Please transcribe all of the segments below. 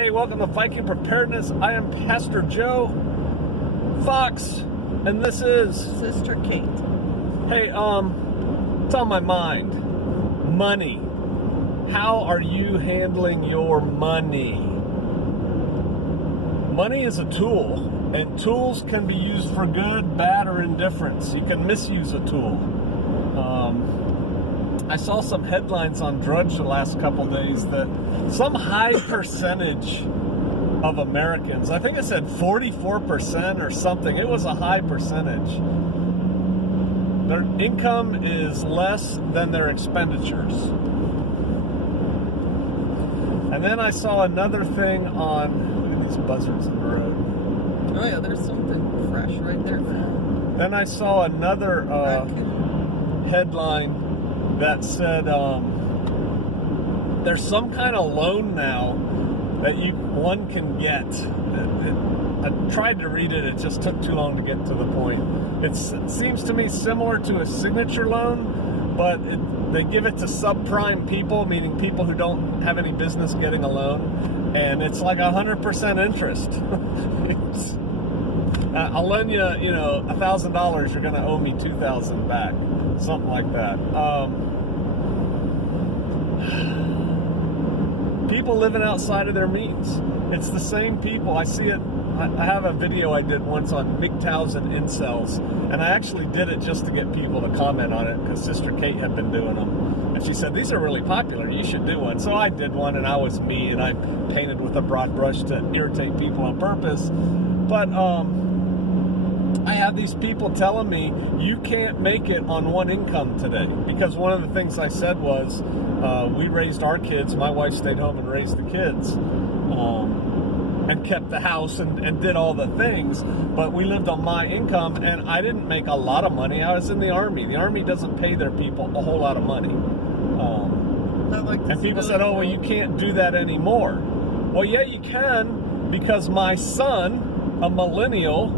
Hey, welcome to Viking Preparedness. I am Pastor Joe Fox, and this is Sister Kate. Hey, it's on my mind. Money. How are you handling your money? Money is a tool, and tools can be used for good, bad, or indifference. You can misuse a tool. I saw some headlines on Drudge the last couple days that some high percentage of Americans, I think it said 44% or something, it was a high percentage, their income is less than their expenditures. And then I saw another thing on, look at these buzzards in the road. Oh yeah, there's something fresh right there. Then I saw another headline that said there's some kind of loan now that one can get. I tried to read it, it just took too long to get to the point. It seems to me similar to a signature loan, but they give it to subprime people, meaning people who don't have any business getting a loan, and it's like 100% interest. I'll lend you, $1,000, you're going to owe me $2,000 back, something like that. People living outside of their means. It's the same people. I see it. I have a video I did once on MGTOWs and incels, and I actually did it just to get people to comment on it because Sister Kate had been doing them. And she said, these are really popular, you should do one. So I did one, and I was me, and I painted with a broad brush to irritate people on purpose. But I have these people telling me, you can't make it on one income today. Because one of the things I said was, we raised our kids, my wife stayed home and raised the kids, and kept the house and did all the things, but we lived on my income, and I didn't make a lot of money. I was in the Army. The Army doesn't pay their people a whole lot of money. And people said, oh, well, you can't do that anymore. Well, yeah, you can, because my son, a millennial,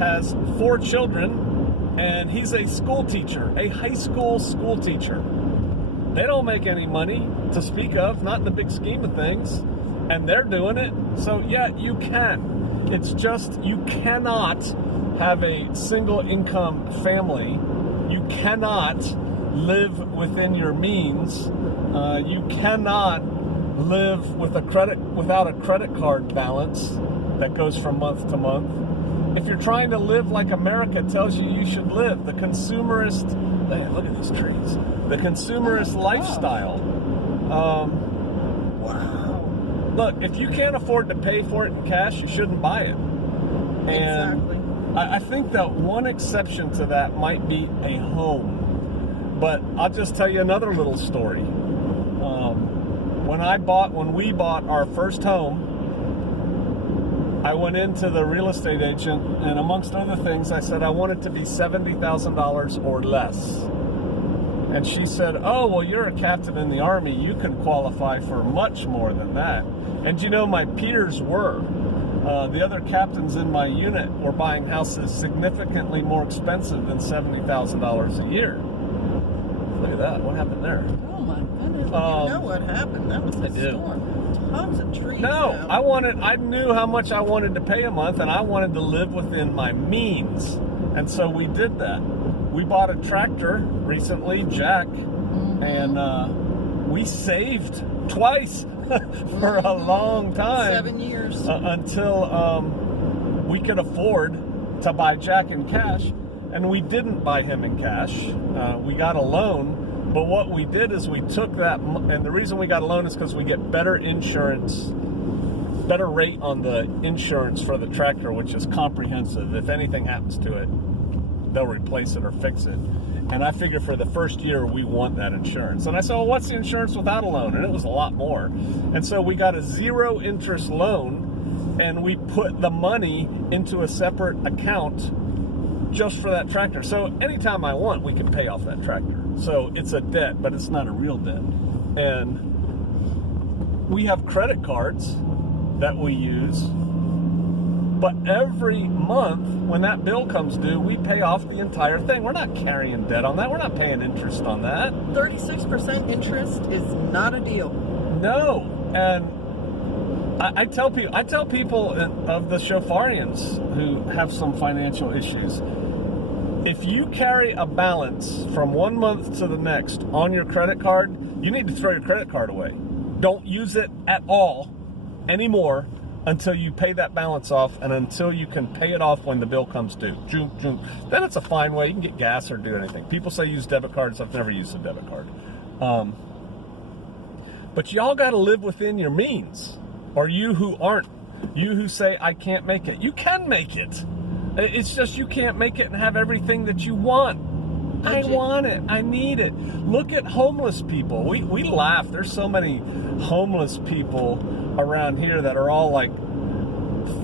has 4 children, and he's a school teacher, a high school teacher. They don't make any money to speak of, not in the big scheme of things, and they're doing it. So yeah, you can. It's just you cannot have a single income family. You cannot live within your means. You cannot live with without a credit card balance that goes from month to month. If you're trying to live like America tells you you should live, the consumerist, man, look at these trees. The consumerist lifestyle. Wow. Look, if you can't afford to pay for it in cash, you shouldn't buy it. And exactly. I think that one exception to that might be a home. But I'll just tell you another little story. When we bought our first home, I went into the real estate agent, and amongst other things, I said I want it to be $70,000 or less. And she said, oh, well, you're a captain in the Army. You can qualify for much more than that. And my peers were. The other captains in my unit were buying houses significantly more expensive than $70,000 a year. Look at that. What happened there? Oh, my goodness. You know what happened. That was a storm. Tons of trees. No, I knew how much I wanted to pay a month, and I wanted to live within my means. And so we did that. We bought a tractor recently, Jack, and we saved twice for a long time. 7 years. Until we could afford to buy Jack in cash. And we didn't buy him in cash. We got a loan. But what we did is we took that, and the reason we got a loan is because we get better insurance, better rate on the insurance for the tractor, which is comprehensive. If anything happens to it, they'll replace it or fix it. And I figured for the first year, we want that insurance. And I said, well, what's the insurance without a loan? And it was a lot more. And so we got a 0 interest loan, and we put the money into a separate account just for that tractor. So anytime I want, we can pay off that tractor. So it's a debt, but it's not a real debt. And we have credit cards that we use, but every month when that bill comes due, we pay off the entire thing. We're not carrying debt on that. We're not paying interest on that. 36% interest is not a deal. No. And I tell people of the Shofarians who have some financial issues, if you carry a balance from 1 month to the next on your credit card, you need to throw your credit card away. Don't use it at all anymore until you pay that balance off and until you can pay it off when the bill comes due. Then it's a fine way. You can get gas or do anything. People say use debit cards. I've never used a debit card. But y'all got to live within your means. Or you who say, I can't make it. You can make it. It's just you can't make it and have everything that you want. I want it. I need it. Look at homeless people. We laugh. There's so many homeless people around here that are all like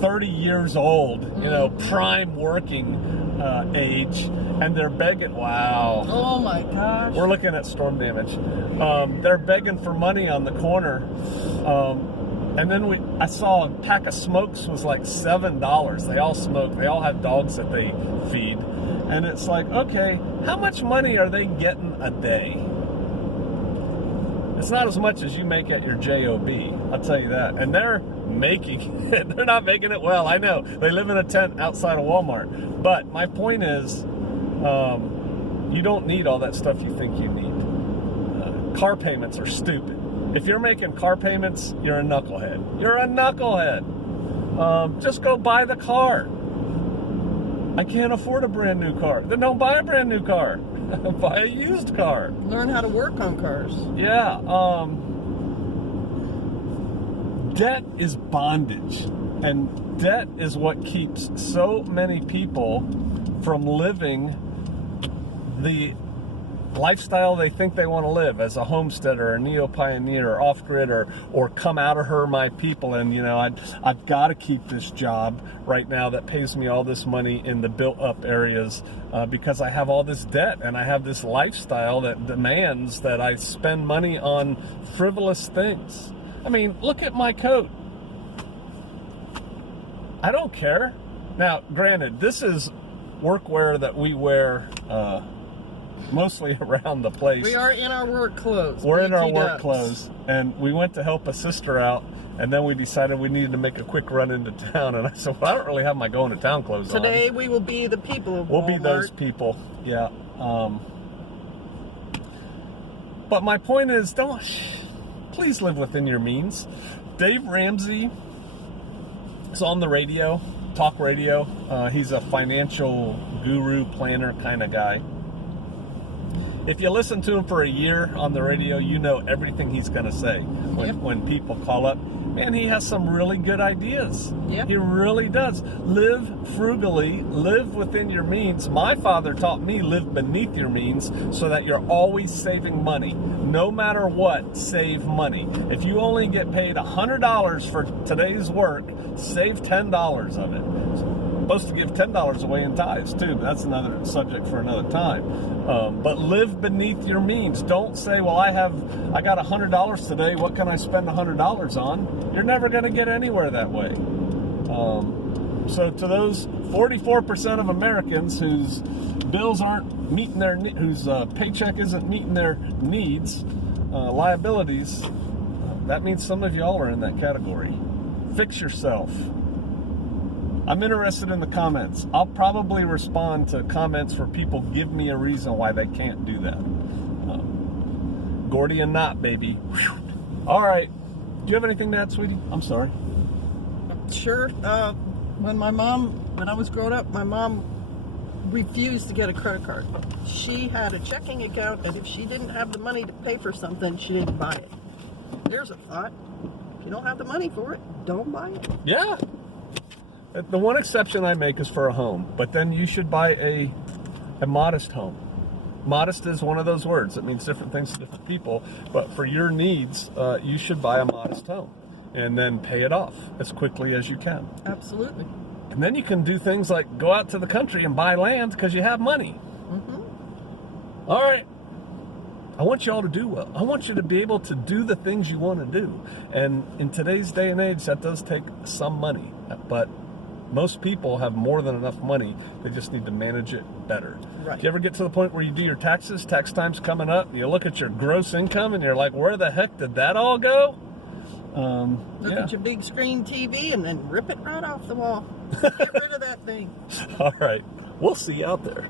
30 years old, you know, prime working age, and they're begging. Wow. Oh my gosh. We're looking at storm damage. They're begging for money on the corner. And then I saw a pack of smokes was like $7. They all smoke. They all have dogs that they feed. And it's like, okay, how much money are they getting a day? It's not as much as you make at your job, I'll tell you that. And they're making it. They're not making it well, I know. They live in a tent outside of Walmart. But my point is, you don't need all that stuff you think you need. Car payments are stupid. If you're making car payments, you're a knucklehead. You're a knucklehead. Just go buy the car. I can't afford a brand new car. Then don't buy a brand new car. Buy a used car. Learn how to work on cars. Yeah. Debt is bondage. And debt is what keeps so many people from living the lifestyle they think they want to live as a homesteader or neo-pioneer or off-grid or come out of her my people, and you know I've got to keep this job right now that pays me all this money in the built-up areas because I have all this debt and I have this lifestyle that demands that I spend money on frivolous things. I mean, look at my coat. I don't care. Now, granted, this is workwear that we wear mostly around the place. We are in our work clothes. We're in our work clothes, and we went to help a sister out, and then we decided we needed to make a quick run into town, and I said, well, I don't really have my going to town clothes on. Today we will be the people of Walmart. We'll be those people, yeah. But my point is, please live within your means. Dave Ramsey is on the radio, talk radio. He's a financial guru, planner kind of guy. If you listen to him for a year on the radio, you know everything he's going to say when people call up. Man, he has some really good ideas. Yep. He really does. Live frugally, live within your means. My father taught me live beneath your means so that you're always saving money. No matter what, save money. If you only get paid $100 for today's work, save $10 of it. Supposed to give $10 away in tithes too, but that's another subject for another time. But live beneath your means. Don't say, well, I got $100 today, what can I spend $100 on? You're never going to get anywhere that way. So to those 44% of Americans whose bills aren't meeting whose paycheck isn't meeting their needs, liabilities, that means some of y'all are in that category. Fix yourself. I'm interested in the comments. I'll probably respond to comments where people give me a reason why they can't do that. Gordian knot, baby. Whew. All right. Do you have anything to add, sweetie? I'm sorry. Sure. When I was growing up, my mom refused to get a credit card. She had a checking account, and if she didn't have the money to pay for something, she didn't buy it. There's a thought. If you don't have the money for it, don't buy it. Yeah. The one exception I make is for a home, but then you should buy a modest home. Modest is one of those words. It means different things to different people, but for your needs, you should buy a modest home and then pay it off as quickly as you can. Absolutely. And then you can do things like go out to the country and buy land because you have money. Mm-hmm. All right. I want you all to do well. I want you to be able to do the things you want to do. And in today's day and age, that does take some money, but most people have more than enough money. They just need to manage it better. Right. Do you ever get to the point where you do your taxes, tax time's coming up, and you look at your gross income and you're like, where the heck did that all go? Look Yeah. at your big screen TV and then rip it right off the wall. Get rid of that thing. All right. We'll see you out there.